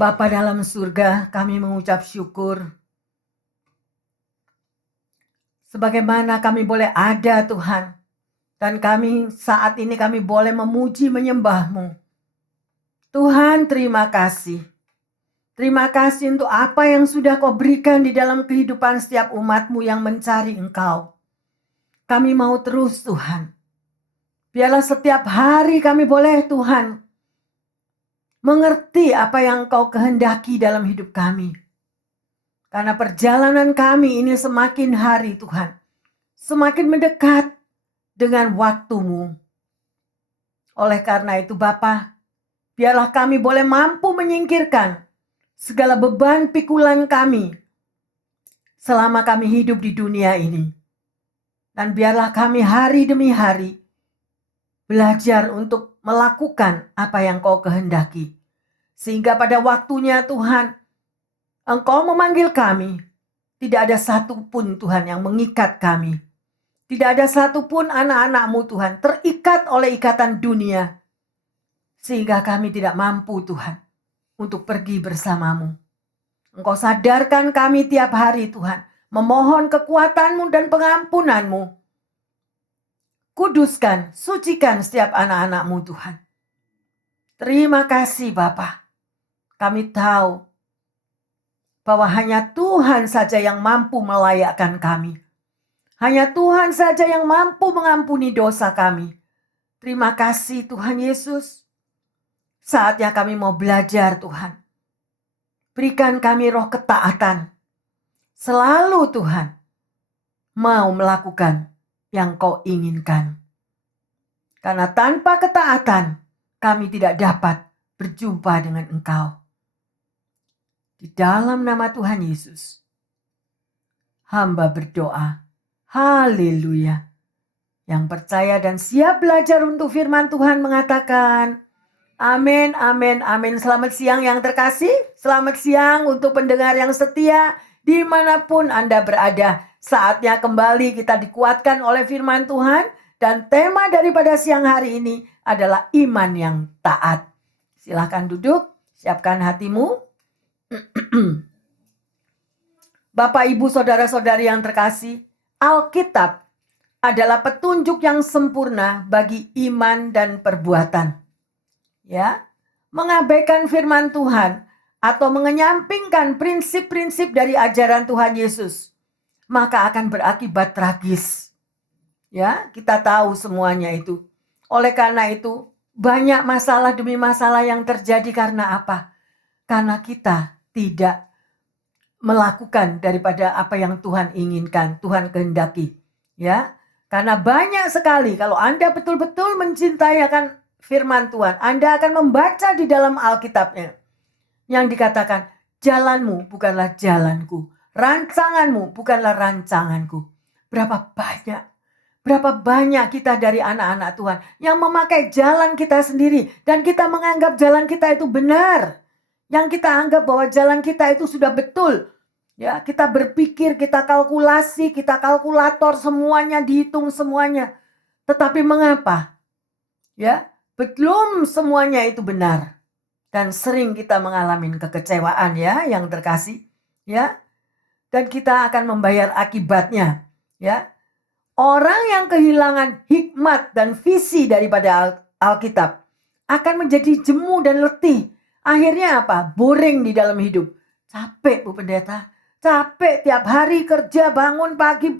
Bapa dalam surga, kami mengucap syukur. Sebagaimana kami boleh ada Tuhan. Dan kami saat ini kami boleh memuji menyembah-Mu. Tuhan, terima kasih. Terima kasih untuk apa yang sudah Kau berikan di dalam kehidupan setiap umat-Mu yang mencari Engkau. Kami mau terus Tuhan. Biarlah setiap hari kami boleh Tuhan mengerti apa yang Kau kehendaki dalam hidup kami. Karena perjalanan kami ini semakin hari Tuhan, semakin mendekat dengan waktu-Mu. Oleh karena itu Bapa, biarlah kami boleh mampu menyingkirkan segala beban pikulan kami selama kami hidup di dunia ini. Dan biarlah kami hari demi hari belajar untuk melakukan apa yang Kau kehendaki. Sehingga pada waktunya Tuhan, Engkau memanggil kami. Tidak ada satupun Tuhan yang mengikat kami. Tidak ada satupun anak-anak-Mu Tuhan terikat oleh ikatan dunia. Sehingga kami tidak mampu Tuhan untuk pergi bersama-Mu. Engkau sadarkan kami tiap hari Tuhan. Memohon kekuatan-Mu dan pengampunan-Mu. Kuduskan, sucikan setiap anak-anak-Mu Tuhan. Terima kasih Bapa. Kami tahu bahwa hanya Tuhan saja yang mampu melayakkan kami. Hanya Tuhan saja yang mampu mengampuni dosa kami. Terima kasih Tuhan Yesus. Saatnya kami mau belajar Tuhan. Berikan kami roh ketaatan. Selalu Tuhan mau melakukan yang Kau inginkan. Karena tanpa ketaatan kami tidak dapat berjumpa dengan Engkau. Di dalam nama Tuhan Yesus, hamba berdoa. Haleluya. Yang percaya dan siap belajar untuk firman Tuhan mengatakan, amin, amin, amin. Selamat siang yang terkasih. Selamat siang untuk pendengar yang setia dimanapun Anda berada. Saatnya kembali kita dikuatkan oleh firman Tuhan. Dan tema daripada siang hari ini adalah iman yang taat. Silakan duduk, siapkan hatimu. Bapak, Ibu, Saudara-saudari yang terkasih, Alkitab adalah petunjuk yang sempurna bagi iman dan perbuatan. Ya, mengabaikan firman Tuhan atau mengenyampingkan prinsip-prinsip dari ajaran Tuhan Yesus, maka akan berakibat tragis. Ya, kita tahu semuanya itu. Oleh karena itu, banyak masalah demi masalah yang terjadi karena apa? Karena kita tidak melakukan daripada apa yang Tuhan inginkan, Tuhan kehendaki. Ya, karena banyak sekali kalau Anda betul-betul mencintai akan firman Tuhan, Anda akan membaca di dalam Alkitabnya yang dikatakan, jalanmu bukanlah jalanku, rancanganmu bukanlah rancanganku. Berapa banyak kita dari anak-anak Tuhan yang memakai jalan kita sendiri dan kita menganggap jalan kita itu benar. Yang kita anggap bahwa jalan kita itu sudah betul. Ya, kita berpikir, kita kalkulasi, kita kalkulator semuanya, dihitung semuanya. Tetapi mengapa? Ya, belum semuanya itu benar. Dan sering kita mengalami kekecewaan ya, yang terkasih, ya. Dan kita akan membayar akibatnya, ya. Orang yang kehilangan hikmat dan visi daripada Alkitab akan menjadi jemu dan letih. Akhirnya apa? Boring di dalam hidup. Capek Bu Pendeta. Capek tiap hari kerja, bangun pagi,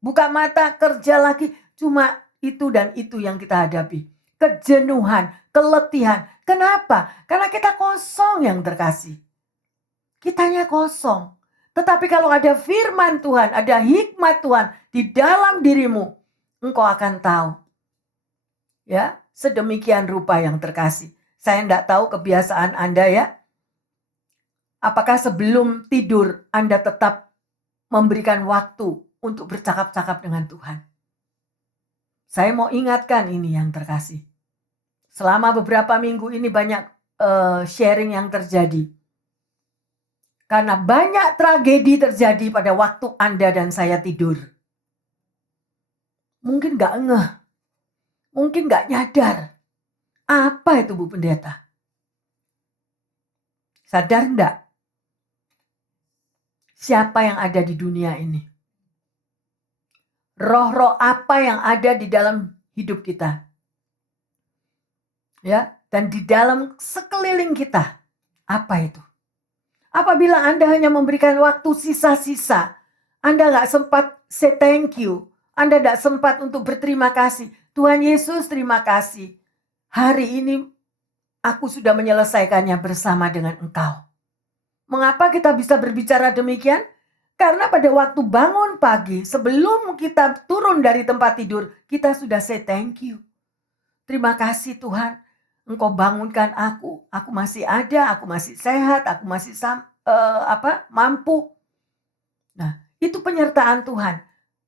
buka mata, kerja lagi. Cuma itu dan itu yang kita hadapi. Kejenuhan, keletihan. Kenapa? Karena kita kosong yang terkasih. Kitanya kosong. Tetapi kalau ada firman Tuhan, ada hikmat Tuhan di dalam dirimu, engkau akan tahu. Ya, sedemikian rupa yang terkasih. Saya tidak tahu kebiasaan Anda ya. Apakah sebelum tidur Anda tetap memberikan waktu untuk bercakap-cakap dengan Tuhan? Saya mau ingatkan ini yang terkasih. Selama beberapa minggu ini banyak sharing yang terjadi. Karena banyak tragedi terjadi pada waktu Anda dan saya tidur. Mungkin gak ngeh. Mungkin gak nyadar. Apa itu Bu Pendeta? Sadar enggak? Siapa yang ada di dunia ini? Roh-roh apa yang ada di dalam hidup kita? Ya, dan di dalam sekeliling kita. Apa itu? Apabila Anda hanya memberikan waktu sisa-sisa, Anda nggak sempat say thank you, Anda nggak sempat untuk berterima kasih. Tuhan Yesus, terima kasih. Hari ini aku sudah menyelesaikannya bersama dengan Engkau. Mengapa kita bisa berbicara demikian? Karena pada waktu bangun pagi, sebelum kita turun dari tempat tidur, kita sudah say thank you. Terima kasih Tuhan, Engkau bangunkan aku masih ada, aku masih sehat, aku masih mampu. Nah, itu penyertaan Tuhan.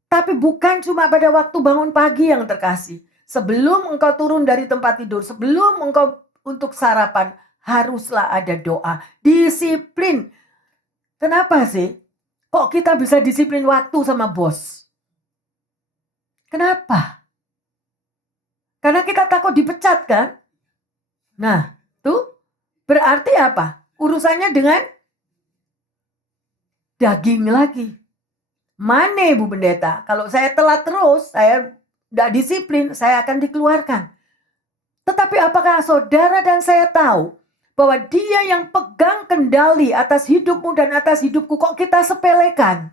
Tapi bukan cuma pada waktu bangun pagi yang terkasih. Sebelum engkau turun dari tempat tidur, sebelum engkau untuk sarapan, haruslah ada doa. Disiplin. Kenapa sih? Kok kita bisa disiplin waktu sama bos? Kenapa? Karena kita takut dipecat kan? Nah, tuh berarti apa? Urusannya dengan daging lagi. Mana Bu Pendeta? Kalau saya telat terus, saya tidak disiplin, saya akan dikeluarkan. Tetapi apakah saudara dan saya tahu bahwa Dia yang pegang kendali atas hidupmu dan atas hidupku, kok kita sepelekan?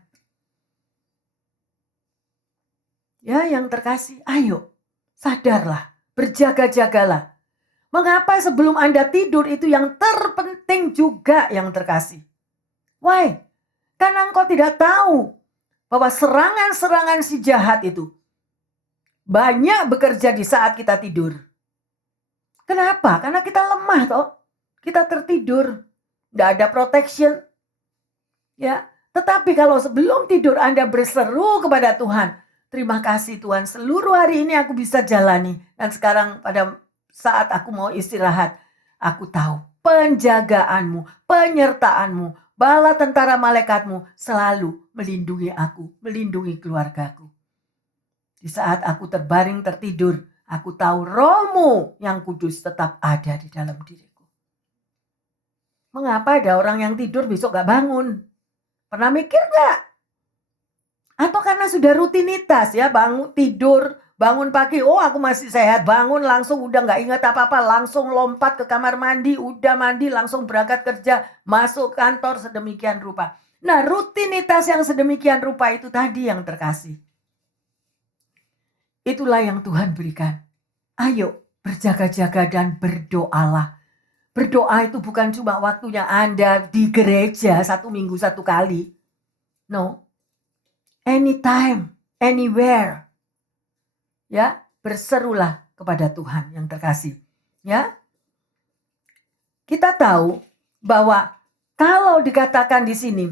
Ya, yang terkasih, ayo sadarlah, berjaga-jagalah. Mengapa sebelum Anda tidur itu yang terpenting juga yang terkasih? Why? Karena engkau tidak tahu bahwa serangan-serangan si jahat itu banyak bekerja di saat kita tidur. Kenapa? Karena kita lemah toh. Kita tertidur. Tidak ada protection. Ya, tetapi kalau sebelum tidur Anda berseru kepada Tuhan, terima kasih Tuhan, seluruh hari ini aku bisa jalani. Dan sekarang pada saat aku mau istirahat, aku tahu penjagaanmu, penyertaanmu, bala tentara malaikatmu selalu melindungi aku, melindungi keluargaku. Di saat aku terbaring tertidur, aku tahu rohmu yang kudus tetap ada di dalam diriku. Mengapa ada orang yang tidur besok gak bangun? Pernah mikir gak? Atau karena sudah rutinitas ya, bangun tidur, bangun pagi, oh aku masih sehat, bangun langsung udah gak ingat apa-apa, langsung lompat ke kamar mandi, udah mandi langsung berangkat kerja, masuk kantor sedemikian rupa. Nah, rutinitas yang sedemikian rupa itu tadi yang terkasih. Itulah yang Tuhan berikan. Ayo berjaga-jaga dan berdoalah. Berdoa itu bukan cuma waktunya Anda di gereja 1 minggu 1 kali. No. Anytime, anywhere. Ya, berserulah kepada Tuhan yang terkasih. Ya. Kita tahu bahwa kalau dikatakan di sini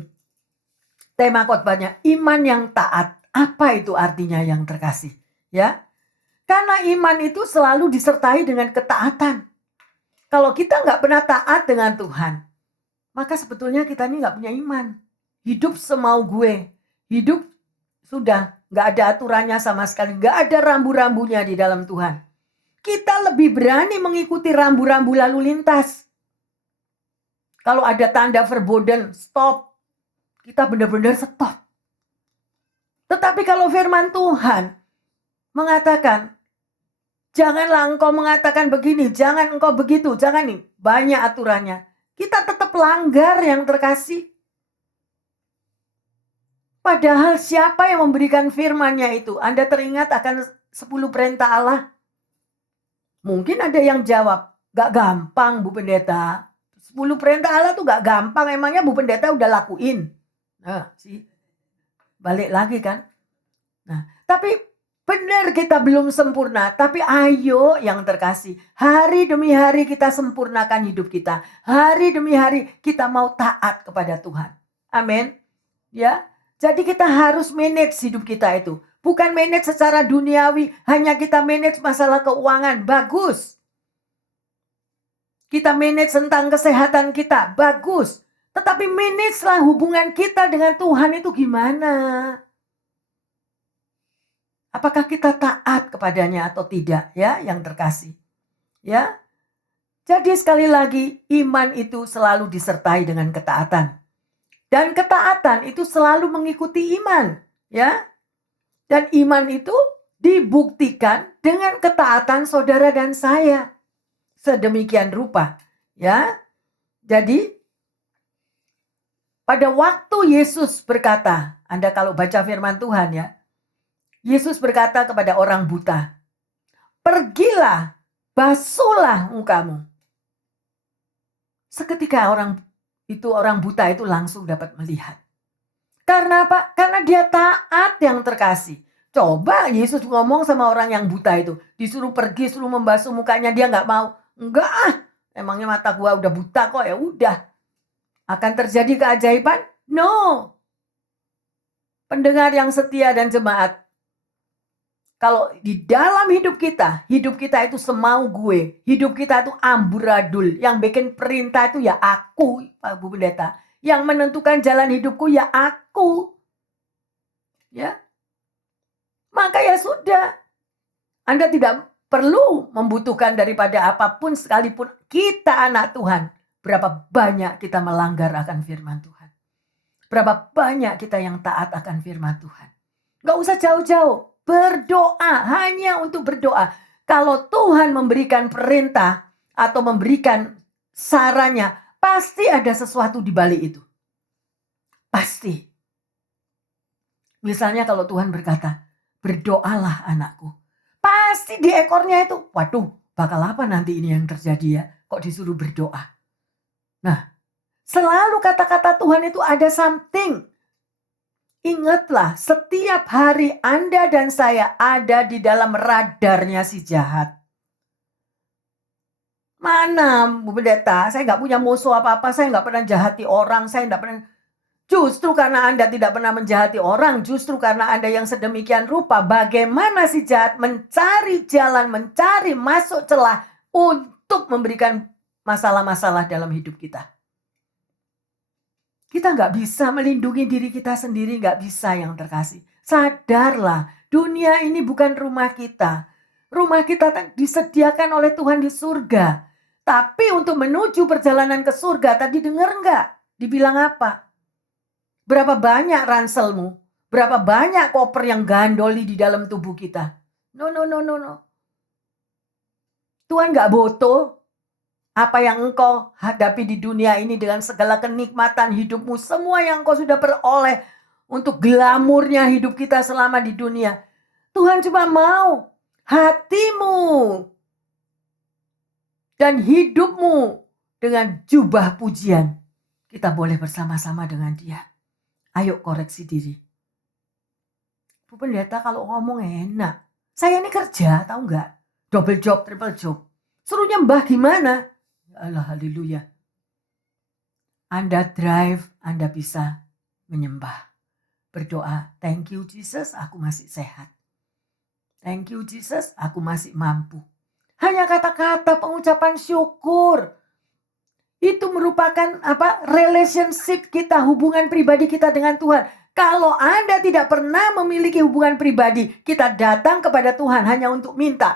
tema khotbahnya iman yang taat, apa itu artinya yang terkasih? Ya. Karena iman itu selalu disertai dengan ketaatan. Kalau kita nggak pernah taat dengan Tuhan, maka sebetulnya kita ini nggak punya iman. Hidup semau gue. Hidup sudah nggak ada aturannya sama sekali. Nggak ada rambu-rambunya di dalam Tuhan. Kita lebih berani mengikuti rambu-rambu lalu lintas. Kalau ada tanda verboden, stop. Kita benar-benar stop. Tetapi kalau firman Tuhan mengatakan, janganlah engkau mengatakan begini, jangan engkau begitu, jangan nih. Banyak aturannya. Kita tetap langgar yang terkasih. Padahal siapa yang memberikan firman-Nya itu? Anda teringat akan 10 perintah Allah? Mungkin ada yang jawab, gak gampang Bu Pendeta. 10 perintah Allah tuh gak gampang, emangnya Bu Pendeta udah lakuin? Nah, sih. Balik lagi kan? Nah, tapi benar kita belum sempurna, tapi ayo yang terkasih. Hari demi hari kita sempurnakan hidup kita. Hari demi hari kita mau taat kepada Tuhan. Amin. Ya. Jadi kita harus manage hidup kita itu. Bukan manage secara duniawi, hanya kita manage masalah keuangan. Bagus. Kita manage tentang kesehatan kita. Bagus. Tetapi managelah hubungan kita dengan Tuhan itu gimana? Apakah kita taat kepadanya atau tidak, ya, yang terkasih? Ya. Jadi sekali lagi, iman itu selalu disertai dengan ketaatan. Dan ketaatan itu selalu mengikuti iman, ya. Dan iman itu dibuktikan dengan ketaatan saudara dan saya. Sedemikian rupa, ya. Jadi pada waktu Yesus berkata, Anda kalau baca firman Tuhan ya, Yesus berkata kepada orang buta, "Pergilah, basuhlah mukamu." Seketika orang buta itu langsung dapat melihat. Karena apa? Karena dia taat yang terkasih. Coba Yesus ngomong sama orang yang buta itu, disuruh pergi, suruh membasuh mukanya, dia nggak mau. Enggak ah, emangnya mata gua udah buta kok, ya udah. Akan terjadi keajaiban? No. Pendengar yang setia dan jemaat, kalau di dalam hidup kita itu semau gue. Hidup kita itu amburadul. Yang bikin perintah itu ya aku, Pak Bu Pendeta. Yang menentukan jalan hidupku ya aku. Ya. Maka ya sudah. Anda tidak perlu membutuhkan daripada apapun sekalipun kita anak Tuhan. Berapa banyak kita melanggar akan firman Tuhan. Berapa banyak kita yang taat akan firman Tuhan. Gak usah jauh-jauh. Berdoa, hanya untuk berdoa. Kalau Tuhan memberikan perintah atau memberikan sarannya, pasti ada sesuatu di balik itu. Pasti. Misalnya kalau Tuhan berkata, berdoalah anakku. Pasti di ekornya itu, waduh, bakal apa nanti ini yang terjadi ya? Kok disuruh berdoa? Nah, selalu kata-kata Tuhan itu ada something. Ingatlah, setiap hari Anda dan saya ada di dalam radarnya si jahat. Mana Bu Pendeta, saya nggak punya musuh apa-apa, saya nggak pernah jahati orang, saya nggak pernah. Justru karena Anda tidak pernah menjahati orang, justru karena Anda yang sedemikian rupa, bagaimana si jahat mencari jalan, mencari masuk celah untuk memberikan masalah-masalah dalam hidup kita. Kita nggak bisa melindungi diri kita sendiri, nggak bisa yang terkasih. Sadarlah, dunia ini bukan rumah kita. Rumah kita disediakan oleh Tuhan di surga. Tapi untuk menuju perjalanan ke surga, tadi dengar nggak? Dibilang apa? Berapa banyak ranselmu? Berapa banyak koper yang gandoli di dalam tubuh kita? No. Tuhan nggak butuh apa yang engkau hadapi di dunia ini dengan segala kenikmatan hidupmu, semua yang engkau sudah peroleh untuk glamurnya hidup kita selama di dunia. Tuhan cuma mau hatimu dan hidupmu dengan jubah pujian. Kita boleh bersama-sama dengan dia. Ayo koreksi diri. Bu Pendeta kalau ngomong enak. Saya ini kerja, tahu nggak? Double job, triple job. Suruh nyembah gimana? Allah, haleluya. Anda drive, Anda bisa menyembah. Berdoa, thank you Jesus, aku masih sehat. Thank you Jesus, aku masih mampu. Hanya kata-kata pengucapan syukur. Itu merupakan relationship kita, hubungan pribadi kita dengan Tuhan. Kalau Anda tidak pernah memiliki hubungan pribadi, kita datang kepada Tuhan hanya untuk minta.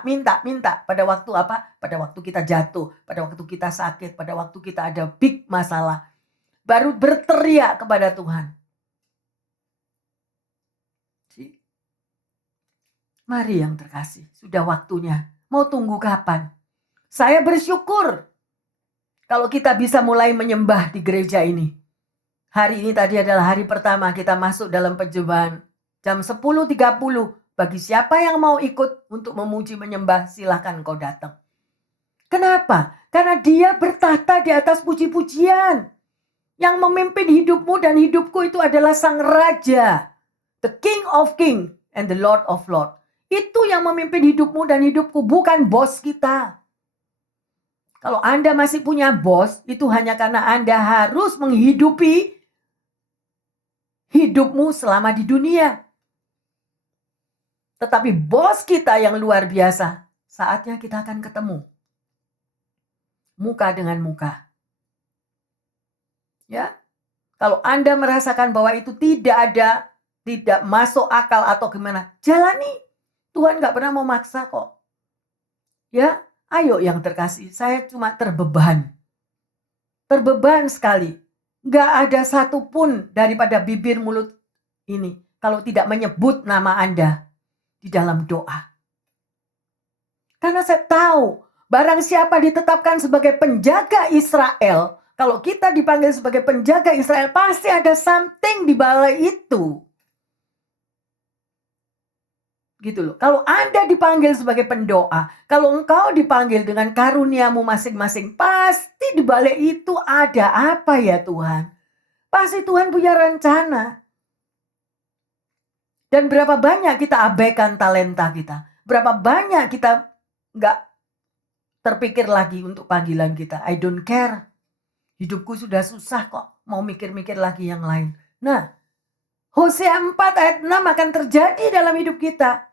Pada waktu apa? Pada waktu kita jatuh, pada waktu kita sakit, pada waktu kita ada big masalah. Baru berteriak kepada Tuhan. Mari yang terkasih, sudah waktunya. Mau tunggu kapan? Saya bersyukur kalau kita bisa mulai menyembah di gereja ini. Hari ini tadi adalah hari pertama kita masuk dalam perjumpaan. Jam 10.30. Bagi siapa yang mau ikut untuk memuji menyembah, silahkan kau datang. Kenapa? Karena dia bertahta di atas puji-pujian. Yang memimpin hidupmu dan hidupku itu adalah Sang Raja. The King of King and the Lord of Lord. Itu yang memimpin hidupmu dan hidupku, bukan bos kita. Kalau Anda masih punya bos, itu hanya karena Anda harus menghidupi hidupmu selama di dunia. Tetapi bos kita yang luar biasa, saatnya kita akan ketemu. Muka dengan muka. Ya. Kalau Anda merasakan bahwa itu tidak masuk akal atau gimana, jalani. Tuhan gak pernah memaksa kok. Ya. Ayo yang terkasih, saya cuma terbeban. Terbeban sekali. Gak ada satupun daripada bibir mulut ini kalau tidak menyebut nama Anda di dalam doa. Karena saya tahu barang siapa ditetapkan sebagai penjaga Israel, kalau kita dipanggil sebagai penjaga Israel, pasti ada something di balik itu. Gitu loh. Kalau Anda dipanggil sebagai pendoa, kalau engkau dipanggil dengan karuniamu masing-masing, pasti di balik itu ada apa ya Tuhan? Pasti Tuhan punya rencana. Dan berapa banyak kita abaikan talenta kita? Berapa banyak kita nggak terpikir lagi untuk panggilan kita? I don't care. Hidupku sudah susah kok. Mau mikir-mikir lagi yang lain. Nah, Hosea 4 ayat 6 akan terjadi dalam hidup kita.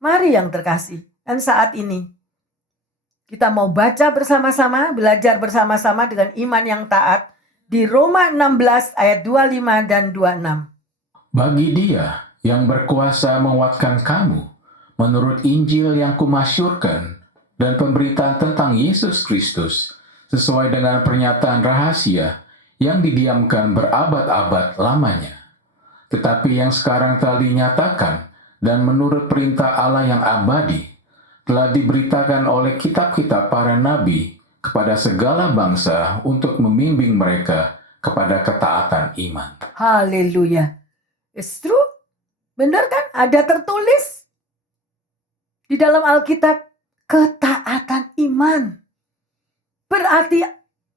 Mari yang terkasih. Dan saat ini kita mau baca bersama-sama, belajar bersama-sama dengan iman yang taat di Roma 16 ayat 25 dan 26. Bagi Dia yang berkuasa menguatkan kamu menurut Injil yang kumasyurkan dan pemberitaan tentang Yesus Kristus sesuai dengan pernyataan rahasia yang didiamkan berabad-abad lamanya, tetapi yang sekarang telah dinyatakan dan menurut perintah Allah yang abadi telah diberitakan oleh kitab-kitab para nabi kepada segala bangsa untuk membimbing mereka kepada ketaatan iman. Haleluya. It's true. Benar kan? Ada tertulis di dalam Alkitab ketaatan iman. Berarti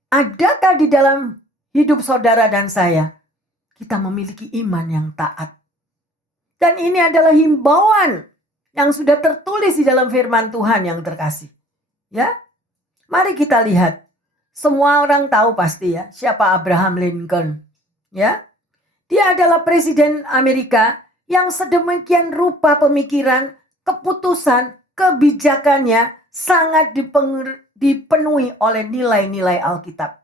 adakah di dalam hidup saudara dan saya kita memiliki iman yang taat? Dan ini adalah himbauan yang sudah tertulis di dalam firman Tuhan yang terkasih. Ya, mari kita lihat. Semua orang tahu pasti ya siapa Abraham Lincoln. Ya, dia adalah presiden Amerika yang sedemikian rupa pemikiran, keputusan, kebijakannya sangat dipenuhi oleh nilai-nilai Alkitab.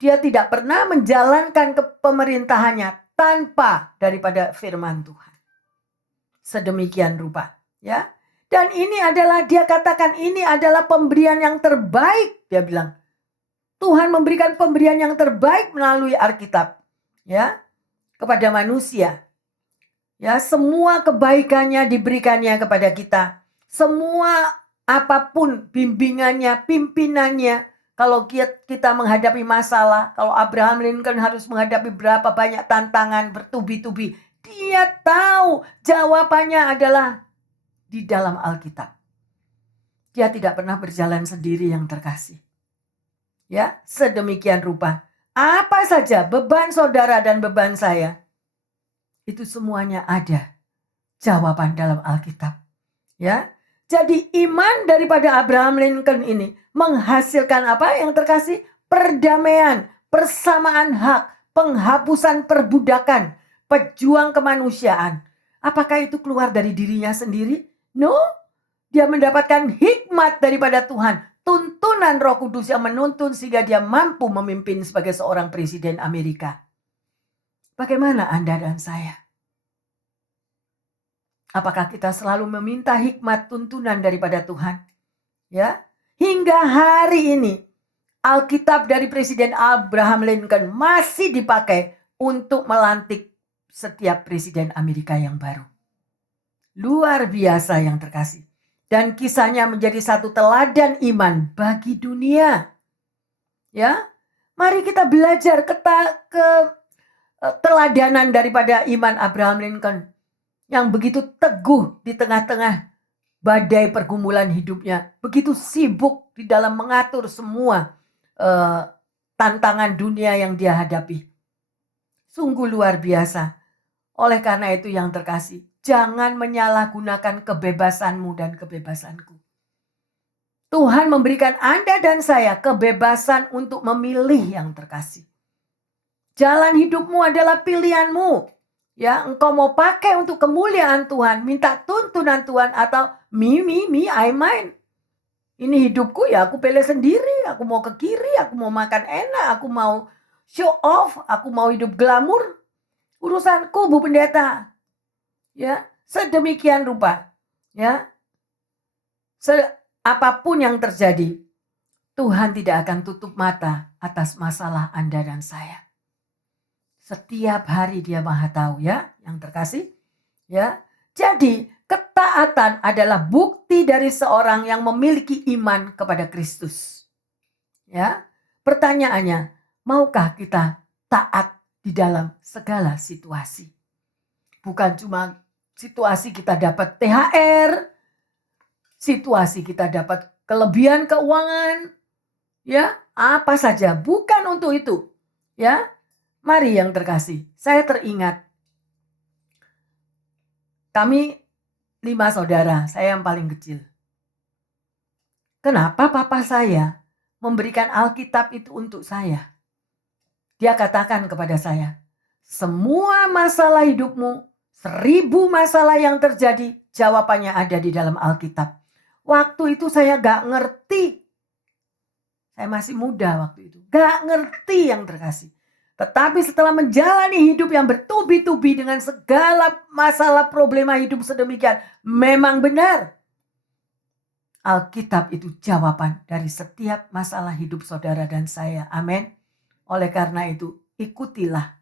Dia tidak pernah menjalankan pemerintahannya tanpa daripada firman Tuhan. Sedemikian rupa, ya. Dan ini adalah, dia katakan ini adalah pemberian yang terbaik, dia bilang. Tuhan memberikan pemberian yang terbaik melalui Alkitab, ya, kepada manusia. Ya, semua kebaikannya diberikannya kepada kita. Semua apapun bimbingannya, pimpinannya. Kalau kita menghadapi masalah, kalau Abraham Lincoln harus menghadapi berapa banyak tantangan bertubi-tubi, dia tahu jawabannya adalah di dalam Alkitab. Dia tidak pernah berjalan sendiri yang terkasih. Ya, sedemikian rupa. Apa saja beban saudara dan beban saya, itu semuanya ada jawaban dalam Alkitab. Ya, jadi iman daripada Abraham Lincoln ini menghasilkan apa yang terkasih? Perdamaian, persamaan hak, penghapusan perbudakan, pejuang kemanusiaan. Apakah itu keluar dari dirinya sendiri? No, dia mendapatkan hikmat daripada Tuhan. Tuntunan Roh Kudus yang menuntun sehingga dia mampu memimpin sebagai seorang presiden Amerika. Bagaimana Anda dan saya? Apakah kita selalu meminta hikmat tuntunan daripada Tuhan? Ya, hingga hari ini Alkitab dari Presiden Abraham Lincoln masih dipakai untuk melantik setiap presiden Amerika yang baru. Luar biasa yang terkasih. Dan kisahnya menjadi satu teladan iman bagi dunia. Ya, mari kita belajar keteladanan daripada iman Abraham Lincoln yang begitu teguh di tengah-tengah badai pergumulan hidupnya, begitu sibuk di dalam mengatur semua tantangan dunia yang dia hadapi. Sungguh luar biasa. Oleh karena itu yang terkasih, jangan menyalahgunakan kebebasanmu dan kebebasanku. Tuhan memberikan Anda dan saya kebebasan untuk memilih yang terkasih. Jalan hidupmu adalah pilihanmu. Ya, engkau mau pakai untuk kemuliaan Tuhan, minta tuntunan Tuhan, atau me, I mine. Ini hidupku ya, aku pilih sendiri. Aku mau ke kiri, aku mau makan enak, aku mau show off, aku mau hidup glamor. Urusanku, Bu Pendeta. Ya, sedemikian rupa. Ya, apapun yang terjadi, Tuhan tidak akan tutup mata atas masalah Anda dan saya. Setiap hari Dia Maha Tahu, ya, yang terkasih. Ya. Jadi, ketaatan adalah bukti dari seorang yang memiliki iman kepada Kristus. Ya. Pertanyaannya, maukah kita taat di dalam segala situasi? Bukan cuma situasi kita dapat THR, situasi kita dapat kelebihan keuangan, ya, apa saja, bukan untuk itu. Ya. Mari yang terkasih, saya teringat kami 5 saudara, saya yang paling kecil. Kenapa papa saya memberikan Alkitab itu untuk saya? Dia katakan kepada saya, semua masalah hidupmu, 1000 masalah yang terjadi, jawabannya ada di dalam Alkitab. Waktu itu saya gak ngerti. Saya masih muda waktu itu. Gak ngerti yang terkasih. Tetapi setelah menjalani hidup yang bertubi-tubi dengan segala masalah problema hidup sedemikian, memang benar. Alkitab itu jawaban dari setiap masalah hidup saudara dan saya. Amin. Oleh karena itu, ikutilah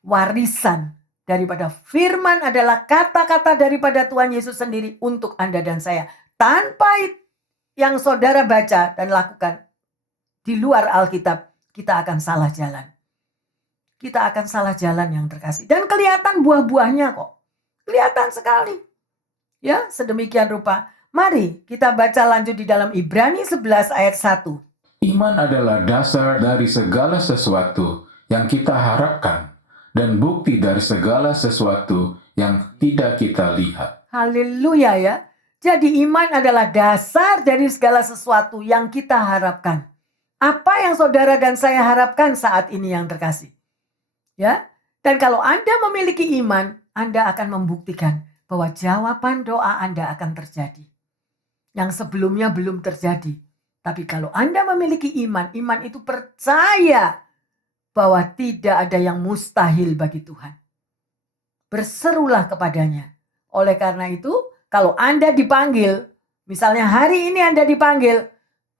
warisan daripada firman adalah kata-kata daripada Tuhan Yesus sendiri untuk Anda dan saya. Tanpa yang saudara baca dan lakukan di luar Alkitab, kita akan salah jalan. Kita akan salah jalan yang terkasih. Dan kelihatan buah-buahnya kok. Kelihatan sekali. Ya, sedemikian rupa. Mari kita baca lanjut di dalam Ibrani 11 ayat 1. Iman adalah dasar dari segala sesuatu yang kita harapkan dan bukti dari segala sesuatu yang tidak kita lihat. Haleluya ya. Jadi iman adalah dasar dari segala sesuatu yang kita harapkan. Apa yang saudara dan saya harapkan saat ini yang terkasih? Ya. Dan kalau Anda memiliki iman, Anda akan membuktikan bahwa jawaban doa Anda akan terjadi. Yang sebelumnya belum terjadi. Tapi kalau Anda memiliki iman, iman itu percaya bahwa tidak ada yang mustahil bagi Tuhan. Berserulah kepadanya. Oleh karena itu, kalau Anda dipanggil, misalnya hari ini Anda dipanggil,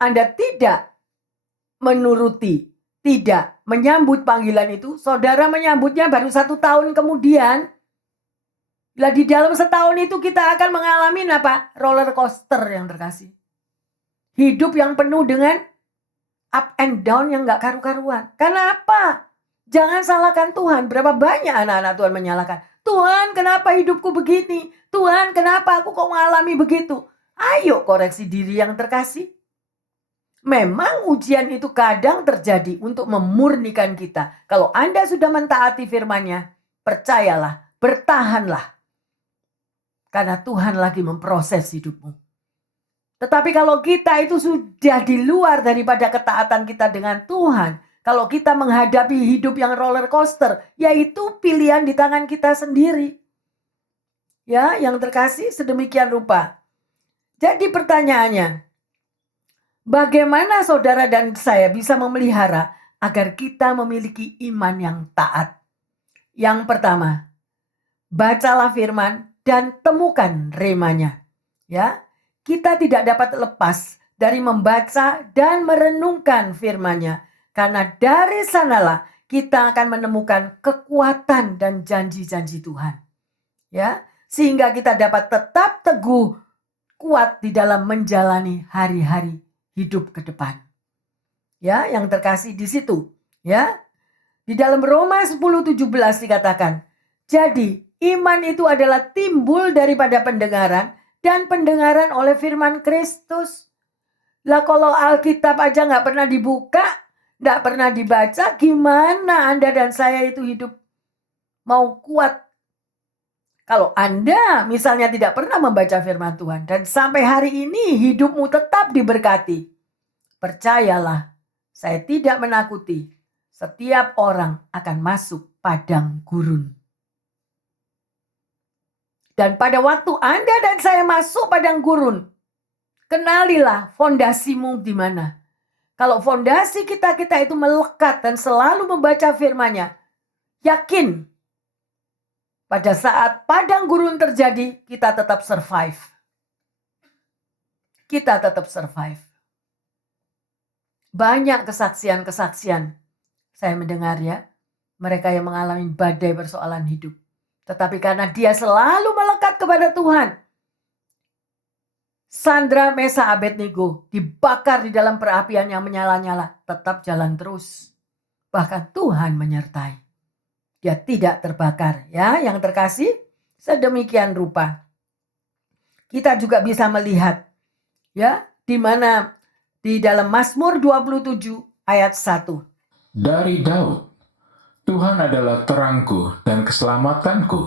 Anda tidak menuruti, tidak menyambut panggilan itu, saudara menyambutnya baru 1 tahun kemudian. Lah di dalam setahun itu kita akan mengalami apa? Roller coaster yang terkasih. Hidup yang penuh dengan up and down yang gak karu-karuan. Kenapa? Jangan salahkan Tuhan. Berapa banyak anak-anak Tuhan menyalahkan. Tuhan, kenapa hidupku begini? Tuhan, kenapa aku kok mengalami begitu? Ayo koreksi diri yang terkasih. Memang ujian itu kadang terjadi untuk memurnikan kita. Kalau Anda sudah mentaati firman-Nya, percayalah, bertahanlah. Karena Tuhan lagi memproses hidupmu. Tetapi kalau kita itu sudah di luar daripada ketaatan kita dengan Tuhan, kalau kita menghadapi hidup yang roller coaster, yaitu pilihan di tangan kita sendiri. Ya, yang terkasih sedemikian rupa. Jadi pertanyaannya, bagaimana saudara dan saya bisa memelihara agar kita memiliki iman yang taat? Yang pertama, bacalah firman dan temukan remanya. Ya, kita tidak dapat lepas dari membaca dan merenungkan firman-Nya. Karena dari sanalah kita akan menemukan kekuatan dan janji-janji Tuhan. Ya, sehingga kita dapat tetap teguh, kuat di dalam menjalani hari-hari hidup ke depan. Ya, yang terkasih di situ. Ya, di dalam Roma 10:17 dikatakan, jadi iman itu adalah timbul daripada pendengaran dan pendengaran oleh firman Kristus. Lah kalau Alkitab aja gak pernah dibuka, gak pernah dibaca, gimana Anda dan saya itu hidup mau kuat? Kalau Anda misalnya tidak pernah membaca firman Tuhan dan sampai hari ini hidupmu tetap diberkati, percayalah, saya tidak menakuti, setiap orang akan masuk padang gurun. Dan pada waktu Anda dan saya masuk padang gurun, kenalilah fondasimu di mana. Kalau fondasi kita itu melekat dan selalu membaca firman-Nya, yakin pada saat padang gurun terjadi, kita tetap survive. kita tetap survive. Banyak kesaksian-kesaksian saya mendengar ya, mereka yang mengalami badai persoalan hidup. Tetapi karena dia selalu melekat kepada Tuhan, Sandra, Mesa, Abednego dibakar di dalam perapian yang menyala-nyala, tetap jalan terus. Bahkan Tuhan menyertai. Dia tidak terbakar, ya, yang terkasih, sedemikian rupa. Kita juga bisa melihat, ya, di mana di dalam Mazmur 27 ayat 1. Dari Daud, Tuhan adalah terangku dan keselamatanku.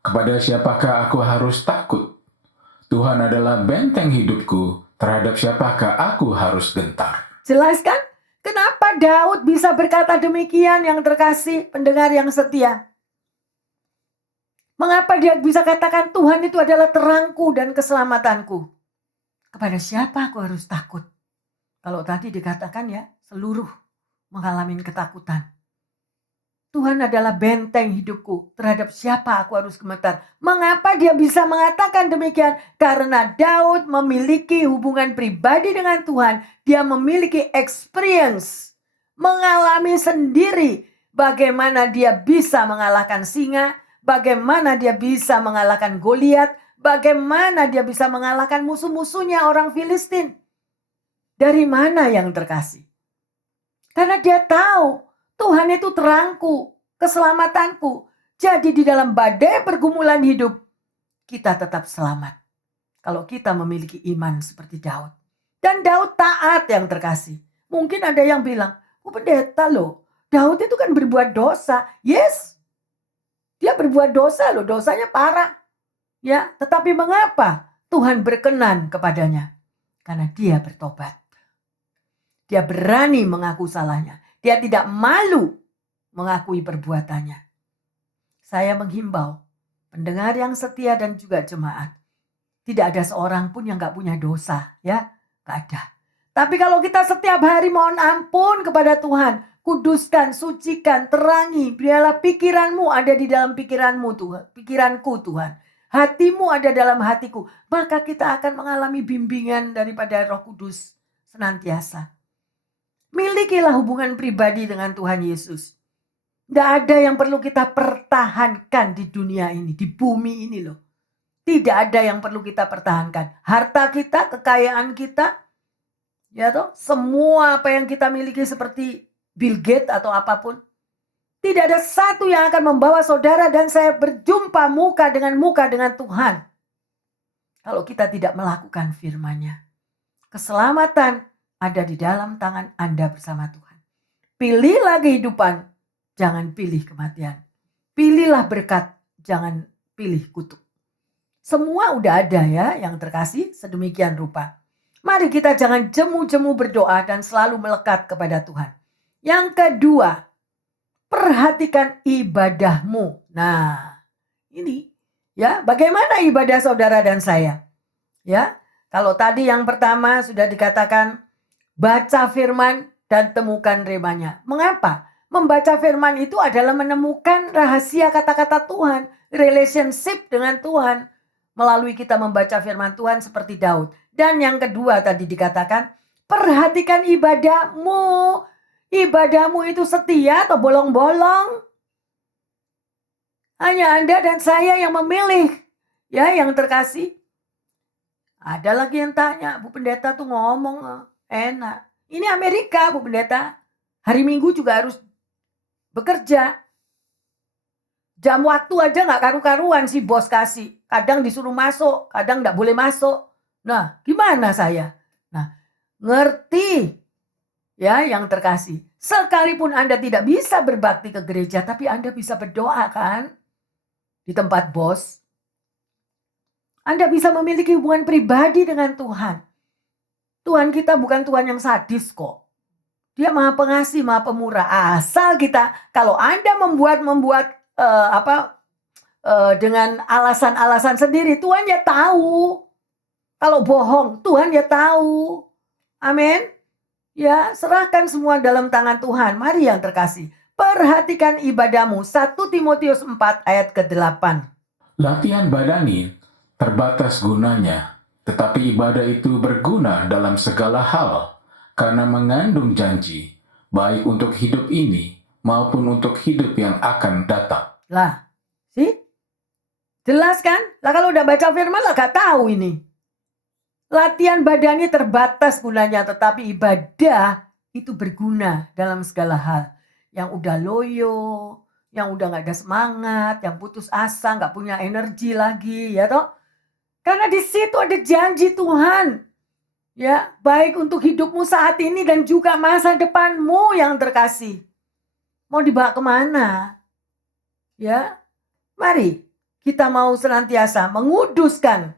Kepada siapakah aku harus takut? Tuhan adalah benteng hidupku, terhadap siapakah aku harus gentar? Jelas kan? Kenapa Daud bisa berkata demikian, yang terkasih, pendengar yang setia? Mengapa dia bisa katakan Tuhan itu adalah terangku dan keselamatanku? Kepada siapa aku harus takut? Kalau tadi dikatakan ya, seluruh mengalami ketakutan. Tuhan adalah benteng hidupku, terhadap siapa aku harus gemetar. Mengapa dia bisa mengatakan demikian? Karena Daud memiliki hubungan pribadi dengan Tuhan. Dia memiliki experience, mengalami sendiri bagaimana dia bisa mengalahkan singa, bagaimana dia bisa mengalahkan Goliat, bagaimana dia bisa mengalahkan musuh-musuhnya orang Filistin. Dari mana yang terkasih? Karena dia tahu Tuhan itu terangku, keselamatanku. Jadi di dalam badai pergumulan hidup, kita tetap selamat. Kalau kita memiliki iman seperti Daud. Dan Daud taat, yang terkasih. Mungkin ada yang bilang, oh pendeta loh, Daud itu kan berbuat dosa. Yes, dia berbuat dosa loh, dosanya parah. Ya, tetapi mengapa Tuhan berkenan kepadanya? Karena dia bertobat. Dia berani mengaku salahnya. Dia tidak malu mengakui perbuatannya. Saya menghimbau pendengar yang setia dan juga jemaat. Tidak ada seorang pun yang gak punya dosa, ya, gak ada. Tapi kalau kita setiap hari mohon ampun kepada Tuhan, kuduskan, sucikan, terangi, biarlah pikiranmu ada di dalam pikiranmu Tuhan, pikiranku Tuhan. Hatimu ada dalam hatiku, maka kita akan mengalami bimbingan daripada Roh Kudus senantiasa. Milikilah hubungan pribadi dengan Tuhan Yesus. Tidak ada yang perlu kita pertahankan di dunia ini, di bumi ini loh. Tidak ada yang perlu kita pertahankan. Harta kita, kekayaan kita, ya toh, semua apa yang kita miliki seperti Bill Gates atau apapun. Tidak ada satu yang akan membawa saudara dan saya berjumpa muka dengan Tuhan. Kalau kita tidak melakukan firman-Nya. Keselamatan ada di dalam tangan Anda bersama Tuhan. Pilihlah kehidupan, jangan pilih kematian. Pilihlah berkat, jangan pilih kutuk. Semua udah ada ya, yang terkasih, sedemikian rupa. Mari kita jangan jemu-jemu berdoa dan selalu melekat kepada Tuhan. Yang kedua, perhatikan ibadahmu. Nah, ini ya, bagaimana ibadah saudara dan saya? Ya, kalau tadi yang pertama sudah dikatakan baca firman dan temukan remanya. Mengapa? Membaca firman itu adalah menemukan rahasia kata-kata Tuhan, relationship dengan Tuhan. Melalui kita membaca firman Tuhan seperti Daud. Dan yang kedua tadi dikatakan, perhatikan ibadahmu. Ibadahmu itu setia atau bolong-bolong? Hanya Anda dan saya yang memilih. Ya, yang terkasih. Ada lagi yang tanya, Bu Pendeta tuh ngomong enak. Ini Amerika, Bu Pendeta. Hari Minggu juga harus bekerja. Jam waktu aja gak karu-karuan si bos kasih. Kadang disuruh masuk, kadang gak boleh masuk. Nah, gimana saya? Nah, ngerti ya yang terkasih. Sekalipun Anda tidak bisa berbakti ke gereja, tapi Anda bisa berdoa kan? Di tempat bos. Anda bisa memiliki hubungan pribadi dengan Tuhan. Tuhan kita bukan Tuhan yang sadis kok. Dia maha pengasih, maha pemurah. Asal kita, kalau Anda membuat dengan alasan-alasan sendiri, Tuhan ya tahu. Kalau bohong, Tuhan ya tahu. Amin. Ya, serahkan semua dalam tangan Tuhan. Mari yang terkasih, perhatikan ibadahmu. 1 Timotius 4 ayat ke-8. Latihan badani terbatas gunanya, Tetapi ibadah itu berguna dalam segala hal, karena mengandung janji, baik untuk hidup ini maupun untuk hidup yang akan datang. Lah, sih? Jelas kan? Lah kalau udah baca firman lah gak tahu ini. Latihan badani terbatas gunanya, tetapi ibadah itu berguna dalam segala hal. Yang udah loyo, yang udah gak ada semangat, yang putus asa, gak punya energi lagi, ya toh? Karena di situ ada janji Tuhan. Ya, baik untuk hidupmu saat ini dan juga masa depanmu yang terkasih. Mau dibawa kemana? Ya, mari kita mau senantiasa menguduskan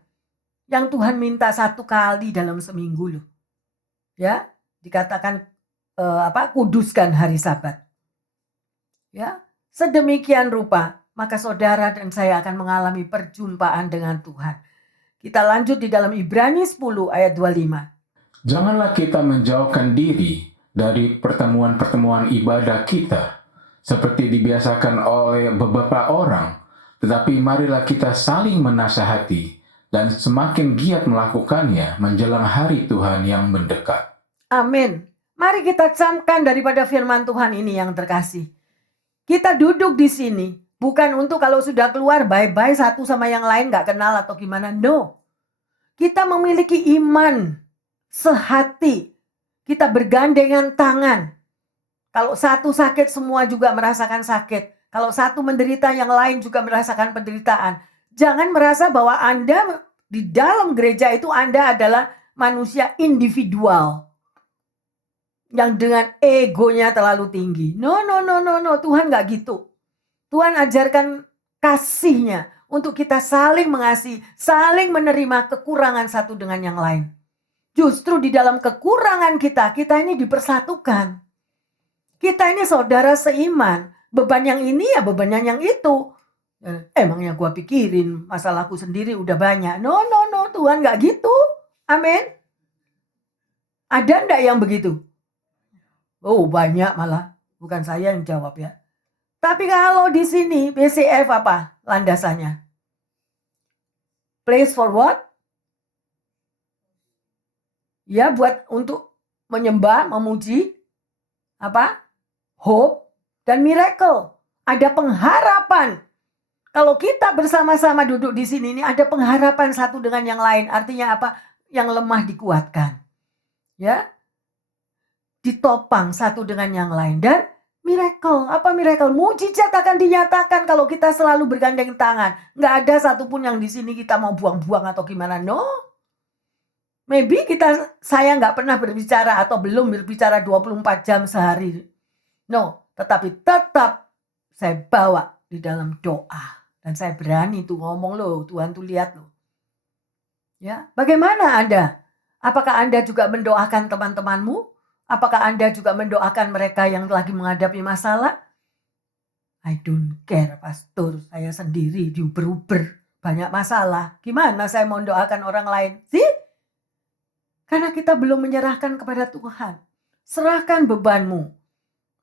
yang Tuhan minta 1 kali dalam seminggu loh. Ya, dikatakan kuduskan hari Sabat. Ya, sedemikian rupa maka saudara dan saya akan mengalami perjumpaan dengan Tuhan. Kita lanjut di dalam Ibrani 10 ayat 25. Janganlah kita menjauhkan diri dari pertemuan-pertemuan ibadah kita, seperti dibiasakan oleh beberapa orang, tetapi marilah kita saling menasihati dan semakin giat melakukannya menjelang hari Tuhan yang mendekat. Amin. Mari kita camkan daripada firman Tuhan ini yang terkasih. Kita duduk di sini bukan untuk kalau sudah keluar bye-bye satu sama yang lain gak kenal atau gimana. No. Kita memiliki iman sehati. Kita bergandengan tangan. Kalau satu sakit semua juga merasakan sakit. Kalau satu menderita yang lain juga merasakan penderitaan. Jangan merasa bahwa Anda di dalam gereja itu Anda adalah manusia individual. Yang dengan egonya terlalu tinggi. No. Tuhan gak gitu. Tuhan ajarkan kasihnya untuk kita saling mengasihi, saling menerima kekurangan satu dengan yang lain. Justru di dalam kekurangan kita ini dipersatukan. Kita ini saudara seiman. Beban yang ini ya beban yang itu. Emangnya gua pikirin masalahku sendiri udah banyak. No. Tuhan gak gitu. Amin. Ada enggak yang begitu? Oh banyak malah. Bukan saya yang jawab ya. Tapi kalau di sini BCF apa landasannya? Place for what? Ya buat untuk menyembah, memuji, apa? Hope dan miracle. Ada pengharapan. Kalau kita bersama-sama duduk di sini ini ada pengharapan satu dengan yang lain. Artinya apa? Yang lemah dikuatkan. Ya. Ditopang satu dengan yang lain. Dan miracle. Apa miracle? Mujizat akan dinyatakan kalau kita selalu bergandeng tangan. Nggak ada satupun yang di sini kita mau buang-buang atau gimana. No. Maybe saya nggak pernah berbicara atau belum berbicara 24 jam sehari. No, tetapi tetap saya bawa di dalam doa. Dan saya berani tuh ngomong loh, Tuhan tuh lihat loh. Ya, bagaimana Anda? Apakah Anda juga mendoakan teman-temanmu? Apakah Anda juga mendoakan mereka yang lagi menghadapi masalah? I don't care, pastor. Saya sendiri diuber-uber. Banyak masalah. Gimana saya mau mendoakan orang lain? Sih? Karena kita belum menyerahkan kepada Tuhan. Serahkan bebanmu.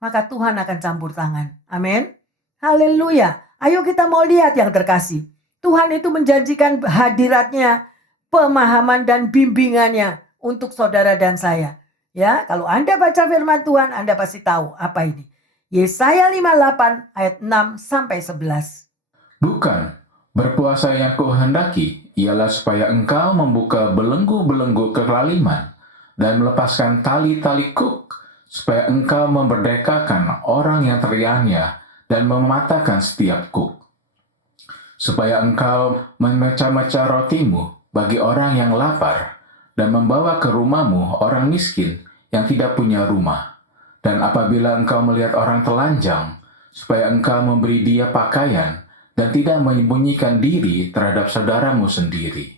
Maka Tuhan akan campur tangan. Amin. Haleluya. Ayo kita mau lihat yang terkasih. Tuhan itu menjanjikan hadiratnya, pemahaman dan bimbingannya untuk saudara dan saya. Ya, kalau Anda baca firman Tuhan, Anda pasti tahu apa ini. Yesaya 58 ayat 6 sampai 11. Bukan, berpuasa yang kuhendaki ialah supaya engkau membuka belenggu-belenggu kelaliman dan melepaskan tali-tali kuk, supaya engkau memerdekakan orang yang terianya dan mematahkan setiap kuk. Supaya engkau memecah-mecah rotimu bagi orang yang lapar dan membawa ke rumahmu orang miskin yang tidak punya rumah. Dan apabila engkau melihat orang telanjang, supaya engkau memberi dia pakaian dan tidak menyembunyikan diri terhadap saudaramu sendiri.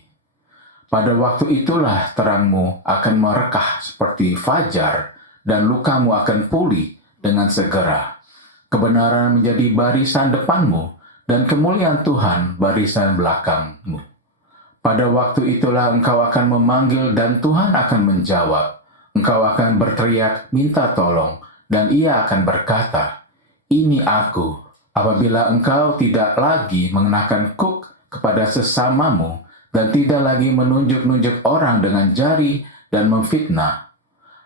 Pada waktu itulah terangmu akan merekah seperti fajar dan lukamu akan pulih dengan segera. Kebenaran menjadi barisan depanmu dan kemuliaan Tuhan barisan belakangmu. Pada waktu itulah engkau akan memanggil dan Tuhan akan menjawab. Engkau akan berteriak minta tolong dan ia akan berkata, "Ini aku." Apabila engkau tidak lagi mengenakan kuk kepada sesamamu dan tidak lagi menunjuk-nunjuk orang dengan jari dan memfitnah.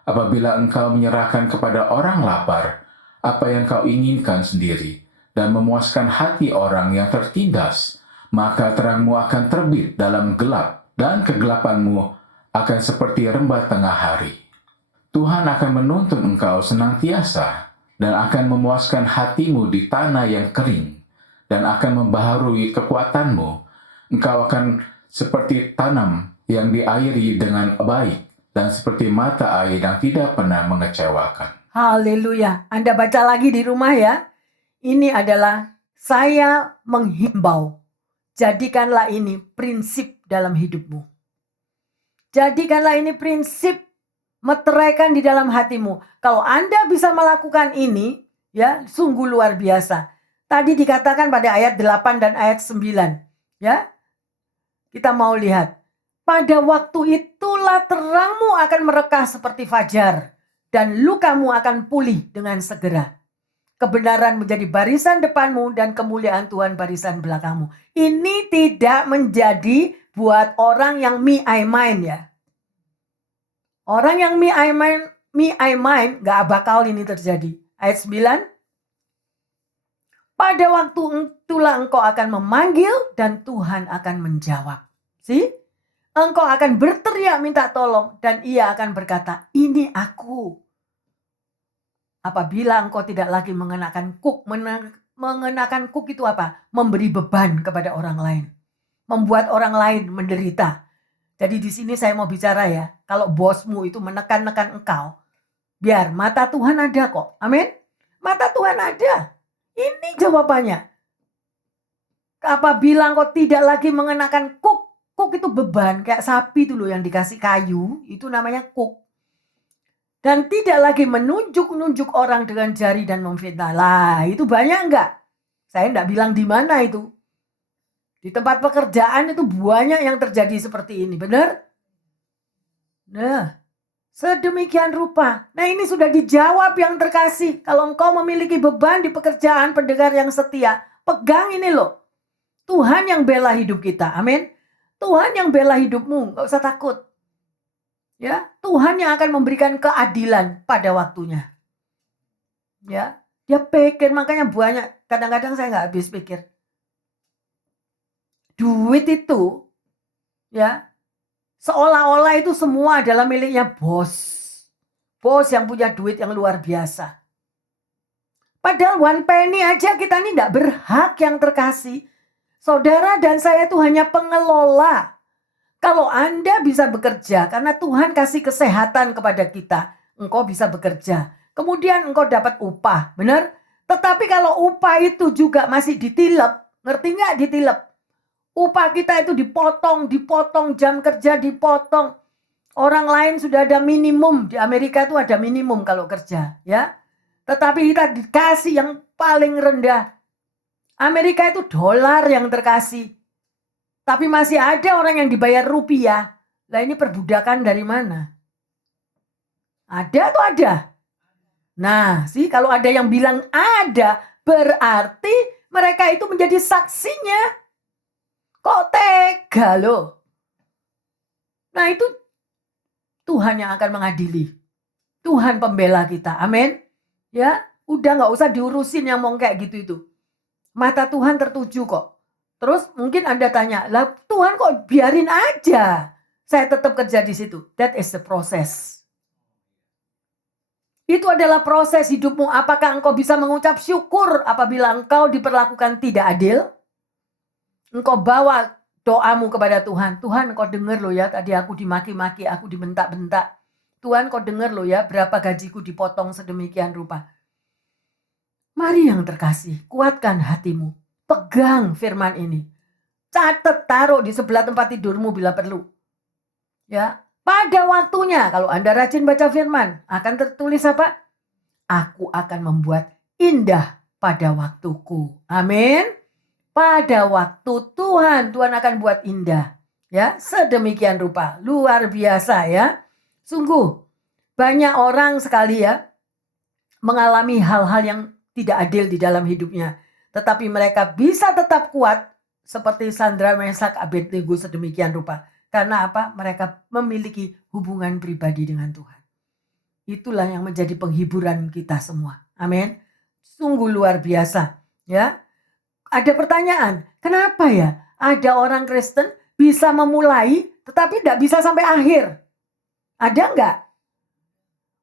Apabila engkau menyerahkan kepada orang lapar apa yang kau inginkan sendiri dan memuaskan hati orang yang tertindas, maka terangmu akan terbit dalam gelap dan kegelapanmu akan seperti rembat tengah hari. Tuhan akan menuntun engkau senantiasa dan akan memuaskan hatimu di tanah yang kering dan akan membaharui kekuatanmu. Engkau akan seperti tanam yang diairi dengan baik dan seperti mata air yang tidak pernah mengecewakan. Haleluya. Anda baca lagi di rumah ya. Ini adalah saya menghimbau. Jadikanlah ini prinsip dalam hidupmu. Jadikanlah ini prinsip, meteraikan di dalam hatimu. Kalau Anda bisa melakukan ini, ya sungguh luar biasa. Tadi dikatakan pada ayat 8 dan ayat 9. Ya, kita mau lihat. Pada waktu itulah terangmu akan merekah seperti fajar, dan lukamu akan pulih dengan segera. Kebenaran menjadi barisan depanmu dan kemuliaan Tuhan barisan belakangmu. Ini tidak menjadi buat orang yang me I mine ya. Orang yang me I mine gak bakal ini terjadi. Ayat 9. Pada waktu itulah engkau akan memanggil dan Tuhan akan menjawab. See? Engkau akan berteriak minta tolong dan ia akan berkata, ini aku. Apabila engkau tidak lagi mengenakan kuk. Mengenakan kuk itu apa? Memberi beban kepada orang lain. Membuat orang lain menderita. Jadi di sini saya mau bicara ya. Kalau bosmu itu menekan-nekan engkau. Biar mata Tuhan ada kok. Amin. Mata Tuhan ada. Ini jawabannya. Apabila engkau tidak lagi mengenakan kuk. Kuk itu beban. Kayak sapi itu loh yang dikasih kayu. Itu namanya kuk. Dan tidak lagi menunjuk-nunjuk orang dengan jari dan memfitnah. Lah, itu banyak enggak? Saya enggak bilang di mana itu. Di tempat pekerjaan itu banyak yang terjadi seperti ini, benar? Nah, sedemikian rupa. Nah, ini sudah dijawab yang terkasih. Kalau engkau memiliki beban di pekerjaan, pendengar yang setia, pegang ini loh. Tuhan yang bela hidup kita. Amin. Tuhan yang bela hidupmu, enggak usah takut. Ya, Tuhan yang akan memberikan keadilan pada waktunya. Ya, dia pikir, makanya banyak. Kadang-kadang saya nggak habis pikir. Duit itu, ya, seolah-olah itu semua adalah miliknya bos. Bos yang punya duit yang luar biasa. Padahal one penny aja kita ini nggak berhak yang terkasih. Saudara dan saya itu hanya pengelola. Kalau Anda bisa bekerja, karena Tuhan kasih kesehatan kepada kita, engkau bisa bekerja. Kemudian engkau dapat upah, benar? Tetapi kalau upah itu juga masih ditilep, ngerti nggak ditilep? Upah kita itu dipotong, jam kerja dipotong. Orang lain sudah ada minimum, di Amerika itu ada minimum kalau kerja, ya. Tetapi kita dikasih yang paling rendah. Amerika itu dolar yang terkasih. Tapi masih ada orang yang dibayar rupiah. Lah ini perbudakan dari mana? Ada atau ada? Nah, sih kalau ada yang bilang ada, berarti mereka itu menjadi saksinya. Kok tega loh? Nah itu Tuhan yang akan mengadili. Tuhan pembela kita. Amin. Ya, udah gak usah diurusin yang mau kayak gitu itu. Mata Tuhan tertuju kok. Terus mungkin Anda tanya, lah Tuhan kok biarin aja saya tetap kerja di situ. That is the process. Itu adalah proses hidupmu. Apakah engkau bisa mengucap syukur apabila engkau diperlakukan tidak adil? Engkau bawa doamu kepada Tuhan. Tuhan engkau dengar loh ya, tadi aku dimaki-maki, aku dibentak-bentak. Tuhan engkau dengar loh ya, berapa gajiku dipotong sedemikian rupa. Mari yang terkasih, kuatkan hatimu. Pegang firman ini. Catat, taruh di sebelah tempat tidurmu bila perlu. Ya, pada waktunya kalau Anda rajin baca firman, akan tertulis apa? Aku akan membuat indah pada waktuku. Amin. Pada waktu Tuhan akan buat indah. Ya, sedemikian rupa. Luar biasa ya. Sungguh banyak orang sekali ya mengalami hal-hal yang tidak adil di dalam hidupnya. Tetapi mereka bisa tetap kuat seperti Sandra, Mesak, Abednego sedemikian rupa. Karena apa? Mereka memiliki hubungan pribadi dengan Tuhan. Itulah yang menjadi penghiburan kita semua. Amin. Sungguh luar biasa. Ya. Ada pertanyaan, kenapa ya ada orang Kristen bisa memulai tetapi tidak bisa sampai akhir? Ada enggak?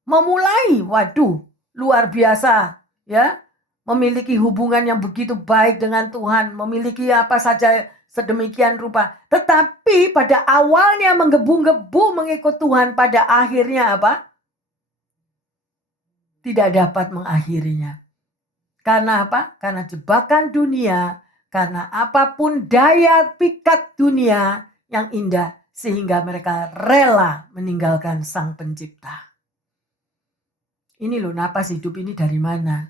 Memulai, waduh, luar biasa. Ya. Memiliki hubungan yang begitu baik dengan Tuhan, memiliki apa saja sedemikian rupa. Tetapi pada awalnya menggebu-gebu mengikut Tuhan, pada akhirnya apa? Tidak dapat mengakhirinya. Karena apa? Karena jebakan dunia, karena apapun daya pikat dunia yang indah, sehingga mereka rela meninggalkan Sang Pencipta. Ini loh, napas hidup ini dari mana?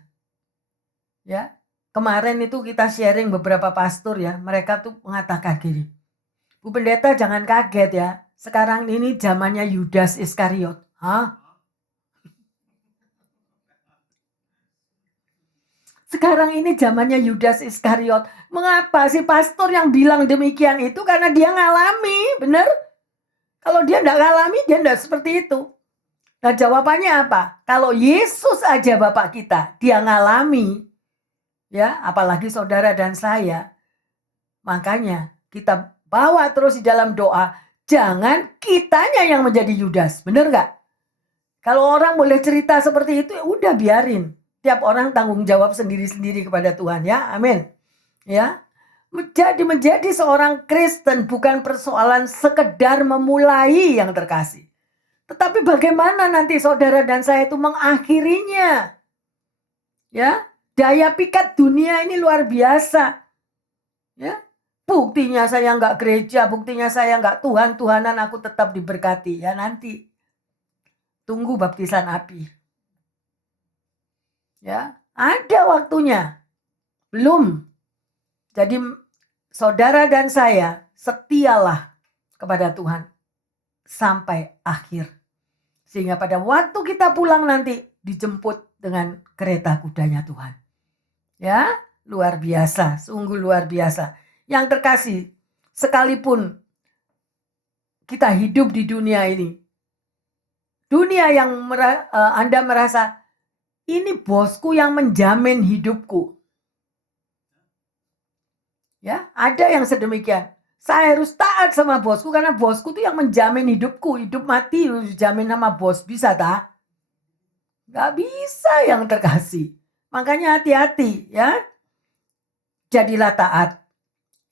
Ya, kemarin itu kita sharing beberapa pastor ya, mereka tuh mengatakan gini, Bu Pendeta jangan kaget ya, sekarang ini zamannya Yudas Iskariot. Hah? Sekarang ini zamannya Yudas Iskariot. Mengapa sih pastor yang bilang demikian itu? Karena dia ngalami, benar? Kalau dia tidak ngalami, dia tidak seperti itu. Nah jawabannya apa? Kalau Yesus aja Bapak kita, dia ngalami, ya, apalagi saudara dan saya. Makanya kita bawa terus di dalam doa, jangan kitanya yang menjadi Yudas, benar gak? Kalau orang boleh cerita seperti itu, ya udah biarin. Tiap orang tanggung jawab sendiri-sendiri kepada Tuhan, ya, amin. Ya, menjadi seorang Kristen bukan persoalan sekedar memulai yang terkasih. Tetapi bagaimana nanti saudara dan saya itu mengakhirinya? Ya, daya pikat dunia ini luar biasa. Ya, buktinya saya nggak gereja, buktinya saya nggak Tuhan-Tuhanan, aku tetap diberkati. Ya nanti tunggu baptisan api. Ya, ada waktunya. Belum. Jadi saudara dan saya setialah kepada Tuhan sampai akhir. Sehingga pada waktu kita pulang nanti dijemput dengan kereta kudanya Tuhan. Ya, luar biasa, sungguh luar biasa. Yang terkasih, sekalipun kita hidup di dunia ini, dunia yang Anda merasa ini bosku yang menjamin hidupku. Ya, ada yang sedemikian. Saya harus taat sama bosku karena bosku itu yang menjamin hidupku. Hidup mati dijamin sama bos. Bisa tak? Gak bisa yang terkasih. Makanya hati-hati ya. Jadilah taat.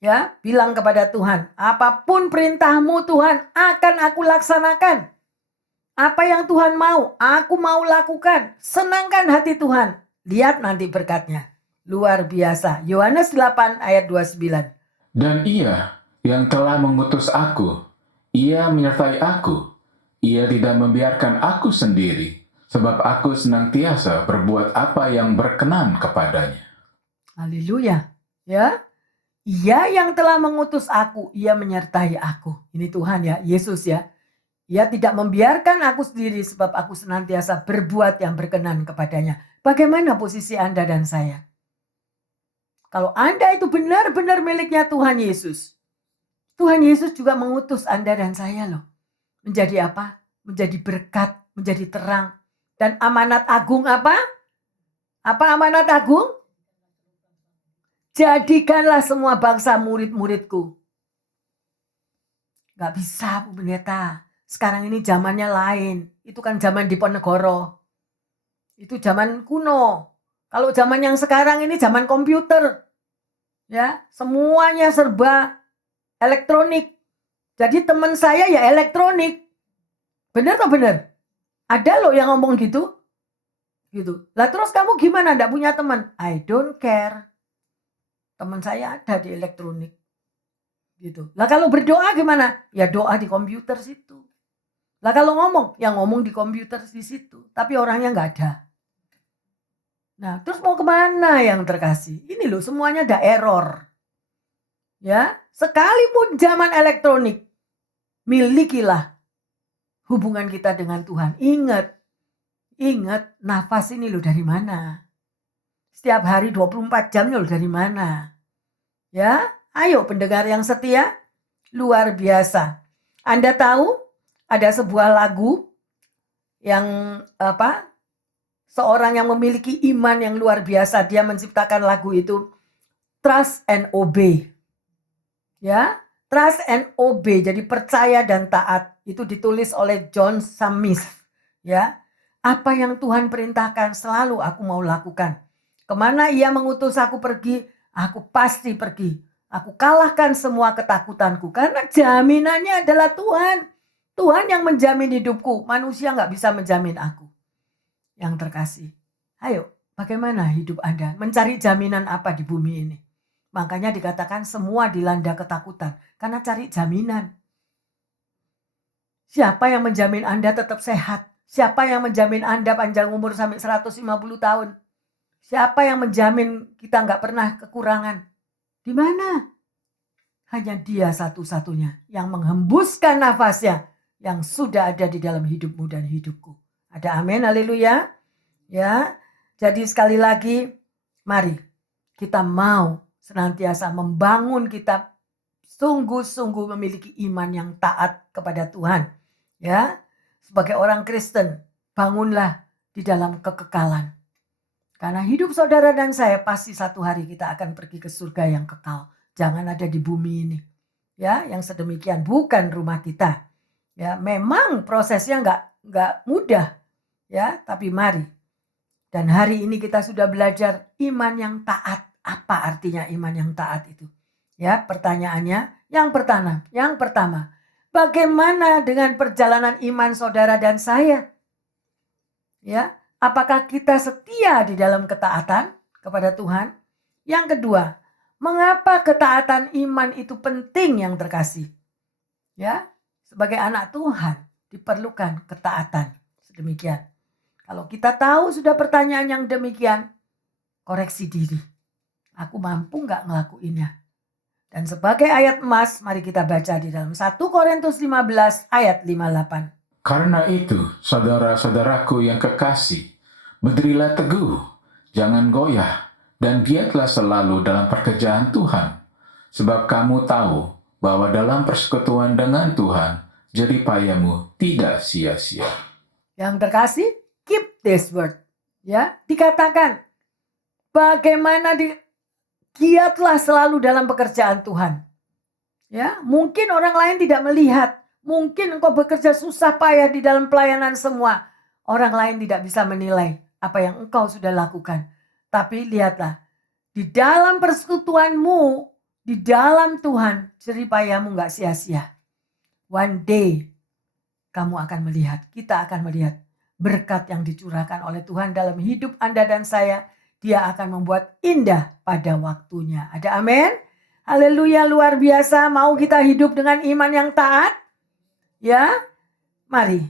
Ya, bilang kepada Tuhan, apapun perintahmu Tuhan akan aku laksanakan. Apa yang Tuhan mau, aku mau lakukan. Senangkan hati Tuhan. Lihat nanti berkatnya. Luar biasa. Yohanes 8 ayat 29. Dan Ia yang telah mengutus aku, Ia menyertai aku. Ia tidak membiarkan aku sendiri, sebab aku senantiasa berbuat apa yang berkenan kepadanya. Haleluya. Ya. Ia yang telah mengutus aku, Ia menyertai aku. Ini Tuhan ya, Yesus ya. Ia tidak membiarkan aku sendiri sebab aku senantiasa berbuat yang berkenan kepadanya. Bagaimana posisi Anda dan saya? Kalau Anda itu benar-benar miliknya Tuhan Yesus. Tuhan Yesus juga mengutus Anda dan saya loh. Menjadi apa? Menjadi berkat, menjadi terang. Dan amanat agung apa? Apa amanat agung? Jadikanlah semua bangsa murid-muridku. Gak bisa Bu Pendeta. Sekarang ini zamannya lain. Itu kan zaman Diponegoro. Itu zaman kuno. Kalau zaman yang sekarang ini zaman komputer. Ya, semuanya serba elektronik. Jadi teman saya ya elektronik. Bener atau bener? Ada loh yang ngomong gitu. Gitu. Lah terus kamu gimana? Nggak punya teman? I don't care. Teman saya ada di elektronik. Gitu. Lah kalau berdoa gimana? Ya doa di komputer situ. Lah kalau ngomong, ya ngomong di komputer di situ. Tapi orangnya nggak ada. Nah, terus mau kemana yang terkasih? Ini loh semuanya ada error. Ya, sekalipun zaman elektronik, milikilah hubungan kita dengan Tuhan. Ingat nafas ini loh dari mana? Setiap hari 24 jamnya loh dari mana? Ya, Ayo pendengar yang setia, luar biasa. Anda tahu ada sebuah lagu yang seorang yang memiliki iman yang luar biasa, dia menciptakan lagu itu Trust and Obey. Ya, Trust and Obey, jadi percaya dan taat. Itu ditulis oleh John Smith. Ya, apa yang Tuhan perintahkan selalu aku mau lakukan. Kemana ia mengutus aku pergi, aku pasti pergi. Aku kalahkan semua ketakutanku karena jaminannya adalah Tuhan. Tuhan yang menjamin hidupku. Manusia nggak bisa menjamin aku. Yang terkasih, ayo bagaimana hidup Anda? Mencari jaminan apa di bumi ini? Makanya dikatakan semua dilanda ketakutan karena cari jaminan. Siapa yang menjamin Anda tetap sehat? Siapa yang menjamin Anda panjang umur sampai 150 tahun? Siapa yang menjamin kita nggak pernah kekurangan? Di mana? Hanya Dia satu-satunya yang menghembuskan nafasnya yang sudah ada di dalam hidupmu dan hidupku. Ada amin, haleluya. Ya, jadi sekali lagi, mari kita mau senantiasa membangun kita sungguh-sungguh memiliki iman yang taat kepada Tuhan. Ya, sebagai orang Kristen, bangunlah di dalam kekekalan. Karena hidup saudara dan saya pasti satu hari kita akan pergi ke surga yang kekal. Jangan ada di bumi ini. Ya, yang sedemikian bukan rumah kita. Ya, memang prosesnya nggak mudah. Ya, tapi mari. Dan hari ini kita sudah belajar iman yang taat. Apa artinya iman yang taat itu? Ya, pertanyaannya yang pertama, bagaimana dengan perjalanan iman saudara dan saya? Ya, apakah kita setia di dalam ketaatan kepada Tuhan? Yang kedua, mengapa ketaatan iman itu penting yang terkasih? Ya, sebagai anak Tuhan diperlukan ketaatan. Sedemikian. Kalau kita tahu sudah pertanyaan yang demikian, koreksi diri. Aku mampu nggak ngelakuinnya? Dan sebagai ayat emas, mari kita baca di dalam 1 Korintus 15 ayat 58. Karena itu, saudara-saudaraku yang kekasih, berdirilah teguh, jangan goyah, dan giatlah selalu dalam pekerjaan Tuhan. Sebab kamu tahu bahwa dalam persekutuan dengan Tuhan, jerih payahmu tidak sia-sia. Yang terkasih, keep this word. Ya, dikatakan bagaimana giatlah selalu dalam pekerjaan Tuhan. Ya, mungkin orang lain tidak melihat, mungkin engkau bekerja susah payah di dalam pelayanan semua. Orang lain tidak bisa menilai apa yang engkau sudah lakukan. Tapi lihatlah, di dalam persekutuanmu, di dalam Tuhan, jerih payahmu gak sia-sia. One day, kamu akan melihat, kita akan melihat berkat yang dicurahkan oleh Tuhan dalam hidup Anda dan saya. Dia akan membuat indah pada waktunya. Ada amin? Haleluya, luar biasa. Mau kita hidup dengan iman yang taat? Ya, mari.